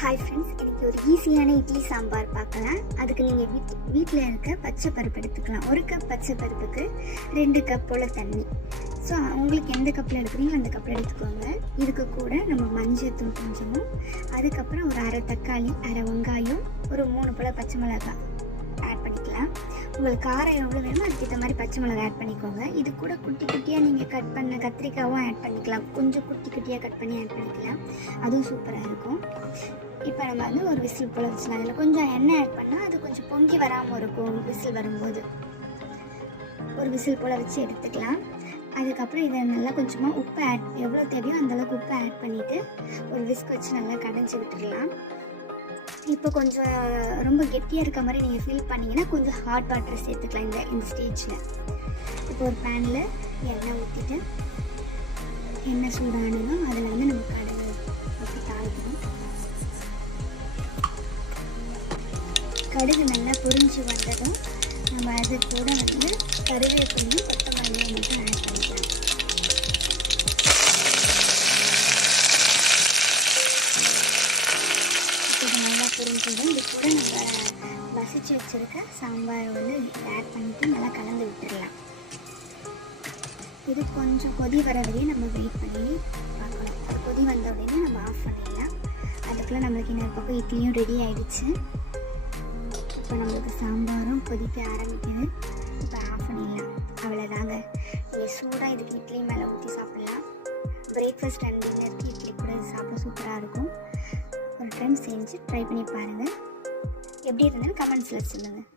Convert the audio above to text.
Hi friends, எனக்கு ஒரு ஈஸியான இட்லி சாம்பார் பார்க்கலாம். அதுக்கு நீங்கள் வீட்டில் இருக்க பச்சை பருப்பு எடுத்துக்கலாம். 1 கப் பச்சை பருப்புக்கு 2 கப் போல் தண்ணி. ஸோ உங்களுக்கு எந்த கப்பில் எடுக்கிறீங்களோ அந்த கப்பில் எடுத்துக்கோங்க. இதுக்கு கூட நம்ம மஞ்சள் தூள் கொஞ்சமும், அதுக்கப்புறம் ஒரு அரை தக்காளி, அரை வெங்காயம், ஒரு 3 போல் பச்சை மிளகாய் ஆட் பண்ணிக்கலாம். உங்களுக்கு காரம் எவ்வளோ வேணுமோ அதுக்கேற்ற மாதிரி பச்சை மிளகாய் ஆட் பண்ணிக்கோங்க. இது கூட குட்டி குட்டியாக நீங்கள் கட் பண்ண கத்திரிக்காவும் ஆட் பண்ணிக்கலாம். கொஞ்சம் குட்டி குட்டியாக கட் பண்ணி ஆட் பண்ணிக்கலாம். அதுவும் சூப்பராக இருக்கும். இப்போ நம்ம ஒரு விசில் போல் வச்சுக்கலாம். அதில் கொஞ்சம் எண்ணெய் ஆட் பண்ணால் அது கொஞ்சம் பொங்கி வராமல் இருக்கும். விசில் வரும்போது ஒரு விசில் போல் வச்சு எடுத்துக்கலாம். அதுக்கப்புறம் இதை நல்லா கொஞ்சமாக உப்பு எவ்வளோ தேவையோ அந்தளவுக்கு உப்பு ஆட் பண்ணிவிட்டு ஒரு விஸ்க் வச்சு நல்லா கடைஞ்சி விட்டுடலாம். இப்போ கொஞ்சம் ரொம்ப கெட்டியாக இருக்க மாதிரி நீங்கள் ஃபீல் பண்ணிங்கன்னா கொஞ்சம் ஹாட் வாட்டர் சேர்த்துக்கலாம். இந்த ஸ்டேஜில் இப்போ ஒரு பேனில் எண்ணெய் ஊற்றிட்டு எண்ணெய் சூடானதும் அதில் நம்ம கடுகு வச்சு தாளிக்கணும். கடுகு நல்லா பொரிஞ்சு வந்ததும் நம்ம அது கூட கருவேப்பிலையும் கொத்தமல்லியும் மட்டும் ஆட் பண்ணிக்கலாம். இது நல்லா பொரிஞ்சதும் இது கூட நம்ம வசிச்சு வச்சுருக்க சாம்பார் ஆட் பண்ணிவிட்டு நல்லா கலந்து விட்டுடலாம். இது கொஞ்சம் கொதி வர வரையும் நம்ம வெயிட் பண்ணி பார்க்கணும். அது கொதி வந்த உடனே நம்ம ஆஃப் பண்ணிடலாம். அதுக்குள்ளே நம்மளுக்கு இன்னொரு பக்கம் இட்லியும் ரெடி ஆகிடுச்சு. இப்போ நம்மளுக்கு சாம்பாரும் கொதிக்க ஆரம்பிக்குது. இப்போ ஆஃப் பண்ணிடலாம். அவ்வளோதாங்க. நீங்கள் சூடாக இதுக்கு இட்லி மேலே ஊற்றி சாப்பிட்லாம். பிரேக்ஃபாஸ்ட் அண்ட் டின்னருக்கு இட்லி கூட சாப்பிட சூப்பராக இருக்கும். ஒரு டைம் செஞ்சு ட்ரை பண்ணி பாருங்கள். எப்படி இருந்தாலும் கமெண்ட்ஸில் சொல்லுங்கள்.